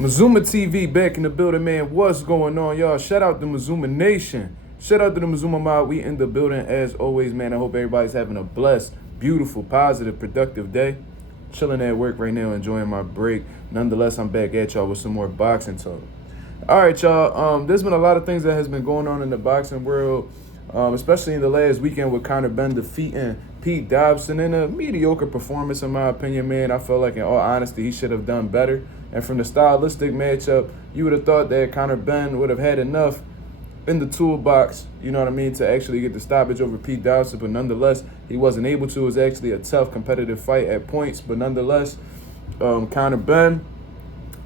Mazuma TV back in the building, man. What's going on, y'all? Shout out to Mazuma Nation. Shout out to the Mazuma Mob. We in the building as always, man. I hope everybody's having a blessed, beautiful, positive, productive day. Chilling at work right now, enjoying my break. Nonetheless, I'm back at y'all with some more boxing talk. All right, y'all. There's been a lot of things that has been going on in the boxing world, especially in the last weekend with Conor Benn defeating Pete Dobson in a mediocre performance, in my opinion, man. I felt like, in all honesty, he should have done better. And from the stylistic matchup, you would have thought that Conor Benn would have had enough in the toolbox, you know what I mean, to actually get the stoppage over Pete Dobson. But nonetheless, he wasn't able to. It was actually a tough, competitive fight at points. But nonetheless, Conor Benn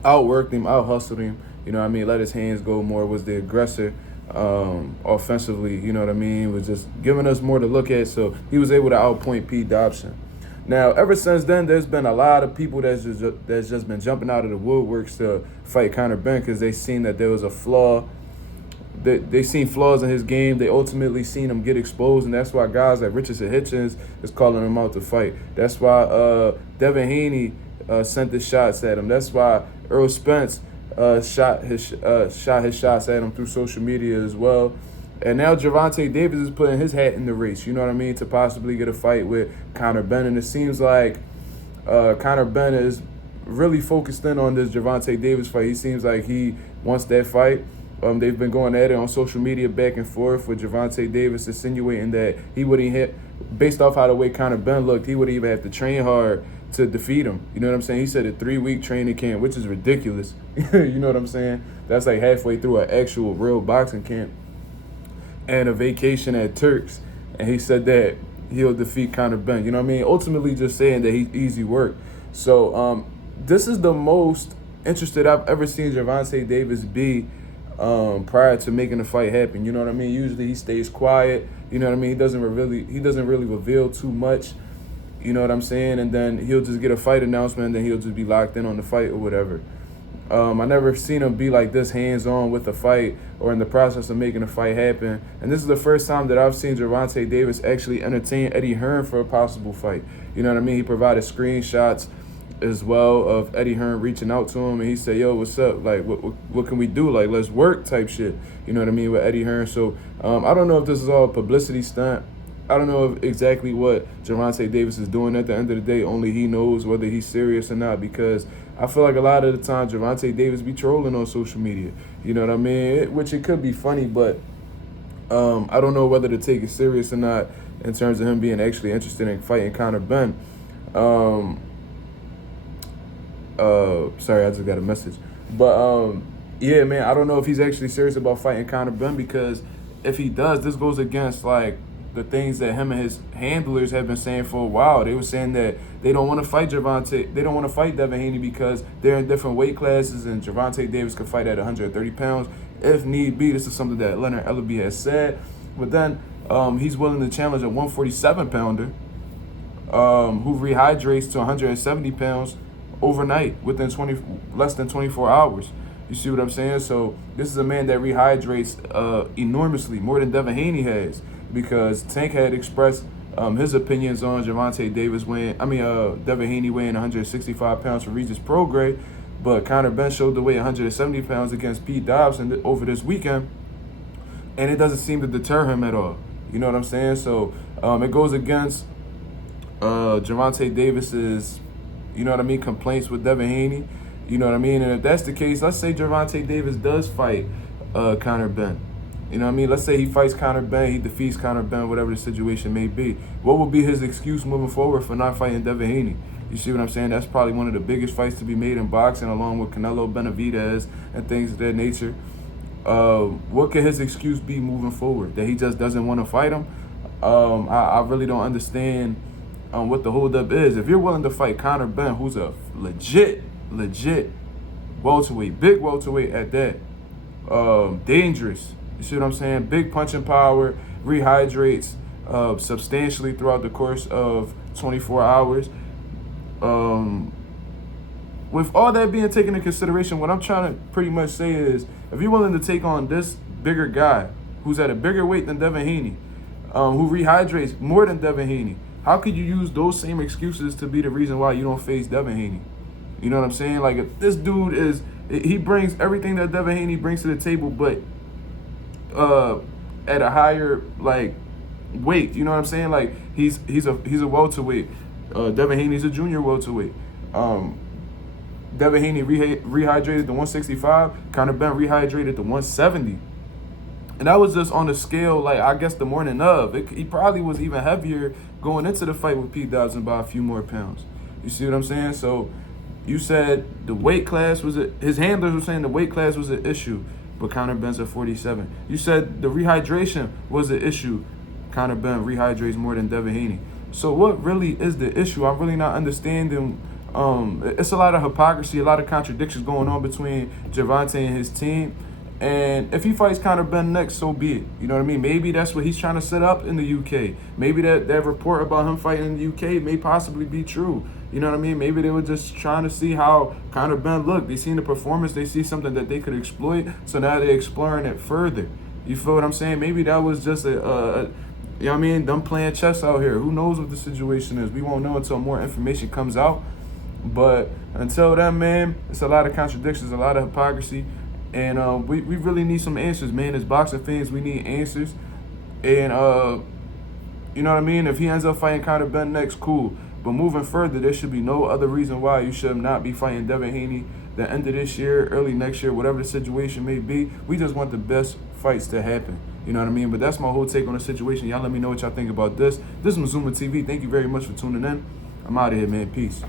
outworked him, out-hustled him. You know what I mean? Let his hands go more, was the aggressor offensively, you know what I mean? Was just giving us more to look at. So he was able to outpoint Pete Dobson. Now, ever since then, there's been a lot of people that's just been jumping out of the woodworks to fight Conor Benn because they seen that there was a flaw. They seen flaws in his game. They ultimately seen him get exposed, and that's why guys like Richardson Hitchens is calling him out to fight. That's why Devin Haney sent the shots at him. That's why Earl Spence shot his shots at him through social media as well. And now Gervonta Davis is putting his hat in the race, you know what I mean, to possibly get a fight with Conor Benn. And it seems like Conor Benn is really focused in on this Gervonta Davis fight. He seems like he wants that fight. They've been going at it on social media back and forth with Gervonta Davis insinuating that he wouldn't hit, based off how the way Conor Benn looked, he wouldn't even have to train hard to defeat him. You know what I'm saying? He said a 3-week training camp, which is ridiculous. You know what I'm saying? That's like halfway through an actual real boxing camp. And a vacation at Turks, and he said that he'll defeat Conor Benn. You know what I mean? Ultimately just saying that he's easy work. So this is the most interested I've ever seen Gervonta Davis be prior to making the fight happen. You know what I mean? Usually he stays quiet. You know what I mean? He doesn't really reveal too much. You know what I'm saying? And then he'll just get a fight announcement, and then he'll just be locked in on the fight or whatever. I never seen him be like this hands-on with the fight or in the process of making the fight happen. And this is the first time that I've seen Gervonta Davis actually entertain Eddie Hearn for a possible fight. You know what I mean? He provided screenshots as well of Eddie Hearn reaching out to him, and he said, yo, what's up? Like, what can we do? Like, let's work type shit. You know what I mean, with Eddie Hearn. So I don't know if this is all a publicity stunt. I don't know exactly what Gervonta Davis is doing at the end of the day. Only he knows whether he's serious or not, because I feel like a lot of the time Gervonta Davis be trolling on social media. You know what I mean? Which it could be funny, but I don't know whether to take it serious or not in terms of him being actually interested in fighting Conor Benn. Sorry, I just got a message. But yeah, man, I don't know if he's actually serious about fighting Conor Benn, because if he does, this goes against like the things that him and his handlers have been saying for a while. They were saying that they don't want to fight Gervonta. They don't want to fight Devin Haney because they're in different weight classes, and Gervonta Davis could fight at 130 pounds if need be. This is something that Leonard Ellaby has said. But then he's willing to challenge a 147-pounder who rehydrates to 170 pounds overnight within less than 24 hours. You see what I'm saying? So this is a man that rehydrates enormously, more than Devin Haney has, because Tank had expressed his opinions on Gervonta Davis Devin Haney weighing 165 pounds for Regis Prograis, but Conor Benn showed the weight 170 pounds against Pete Dobson over this weekend, and it doesn't seem to deter him at all. You know what I'm saying? So it goes against Gervonta Davis's, you know what I mean, complaints with Devin Haney. You know what I mean? And if that's the case, let's say Gervonta Davis does fight Conor Benn. You know what I mean? Let's say he fights Conor Benn, he defeats Conor Benn, whatever the situation may be. What would be his excuse moving forward for not fighting Devin Haney? You see what I'm saying? That's probably one of the biggest fights to be made in boxing, along with Canelo Benavidez and things of that nature. What could his excuse be moving forward? That he just doesn't want to fight him? I really don't understand what the holdup is. If you're willing to fight Conor Benn, who's a legit welterweight, big welterweight at that, dangerous. You see what I'm saying? Big punching power, rehydrates substantially throughout the course of 24 hours. With all that being taken into consideration, what I'm trying to pretty much say is, if you're willing to take on this bigger guy who's at a bigger weight than Devin Haney, who rehydrates more than Devin Haney, how could you use those same excuses to be the reason why you don't face Devin Haney? You know what I'm saying? Like, if this dude is He brings everything that Devin Haney brings to the table, but at a higher like weight. You know what I'm saying? Like he's a welterweight. Devin Haney's a junior welterweight. Devin Haney rehydrated to 165. Conor Benn rehydrated to 170. And that was just on the scale, like, I guess the morning of. He probably was even heavier going into the fight with Pete Dobson by a few more pounds. You see what I'm saying? So you said the weight class was his handlers were saying the weight class was an issue, but Conor Benn's at 47. You said the rehydration was an issue. Conor Benn rehydrates more than Devin Haney. So what really is the issue? I'm really not understanding. It's a lot of hypocrisy, a lot of contradictions going on between Gervonta and his team. And if he fights Conor Benn next, so be it. You know what I mean? Maybe that's what he's trying to set up in the UK. Maybe that report about him fighting in the UK may possibly be true. You know what I mean? Maybe they were just trying to see how Conor Benn looked. They seen the performance. They see something that they could exploit. So now they're exploring it further. You feel what I'm saying? Maybe that was just you know what I mean? Them playing chess out here. Who knows what the situation is? We won't know until more information comes out. But until then, man, it's a lot of contradictions, a lot of hypocrisy. And we really need some answers, man. As boxing fans, we need answers. And, you know what I mean? If he ends up fighting Conor Benn next, cool. But moving further, there should be no other reason why you should not be fighting Devin Haney the end of this year, early next year, whatever the situation may be. We just want the best fights to happen. You know what I mean? But that's my whole take on the situation. Y'all let me know what y'all think about this. This is Mazuma TV. Thank you very much for tuning in. I'm out of here, man. Peace.